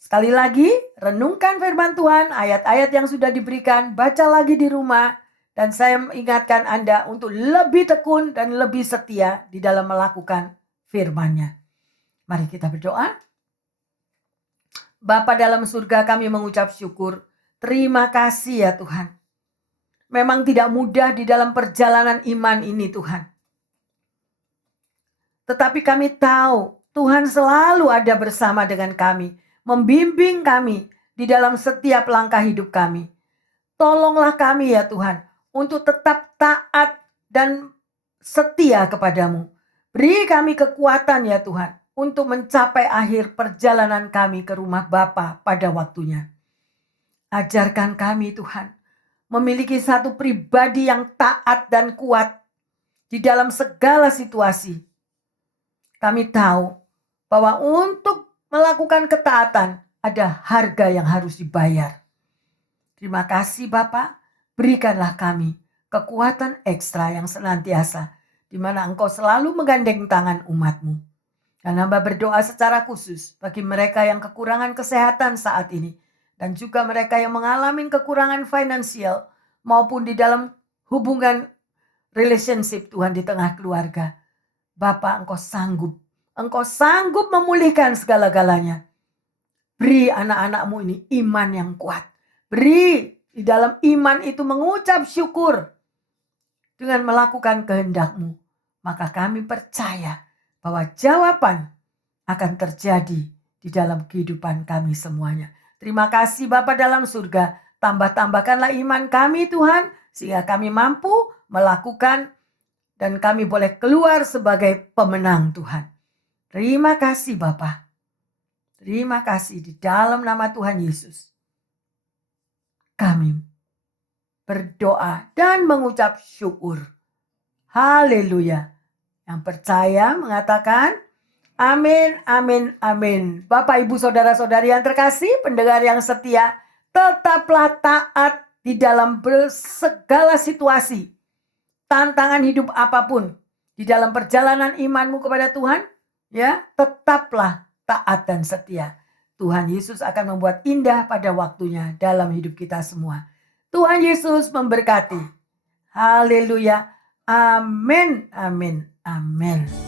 Sekali lagi, renungkan firman Tuhan, ayat-ayat yang sudah diberikan, baca lagi di rumah. Dan saya mengingatkan Anda untuk lebih tekun dan lebih setia di dalam melakukan firman-Nya. Mari kita berdoa. Bapa dalam surga, kami mengucap syukur. Terima kasih ya Tuhan. Memang tidak mudah di dalam perjalanan iman ini Tuhan. Tetapi kami tahu Tuhan selalu ada bersama dengan kami. Membimbing kami di dalam setiap langkah hidup kami. Tolonglah kami ya Tuhan. Untuk tetap taat dan setia kepadamu. Beri kami kekuatan ya Tuhan. Untuk mencapai akhir perjalanan kami ke rumah Bapa pada waktunya. Ajarkan kami Tuhan. Memiliki satu pribadi yang taat dan kuat. Di dalam segala situasi. Kami tahu bahwa untuk melakukan ketaatan ada harga yang harus dibayar. Terima kasih Bapa, berikanlah kami kekuatan ekstra yang senantiasa di mana Engkau selalu menggandeng tangan umat-Mu. Dan hamba berdoa secara khusus bagi mereka yang kekurangan kesehatan saat ini dan juga mereka yang mengalami kekurangan finansial maupun di dalam hubungan relationship Tuhan di tengah keluarga. Bapa, Engkau sanggup memulihkan segala-galanya. Beri anak-anak-Mu ini iman yang kuat. Beri di dalam iman itu mengucap syukur. dengan melakukan kehendak-Mu, maka kami percaya bahwa jawaban akan terjadi di dalam kehidupan kami semuanya. Terima kasih Bapa dalam surga, tambah-tambahkanlah iman kami Tuhan, sehingga kami mampu melakukan dan kami boleh keluar sebagai pemenang Tuhan. Terima kasih Bapa. Terima kasih di dalam nama Tuhan Yesus. Kami berdoa dan mengucap syukur. Haleluya. Yang percaya mengatakan amin, amin, amin. Bapak, Ibu, Saudara-saudari yang terkasih, pendengar yang setia, tetaplah taat di dalam segala situasi. Tantangan hidup apapun. Di dalam perjalanan imanmu kepada Tuhan, ya, tetaplah taat dan setia. Tuhan Yesus akan membuat indah pada waktunya dalam hidup kita semua. Tuhan Yesus memberkati. Haleluya. Amin, amin, amin.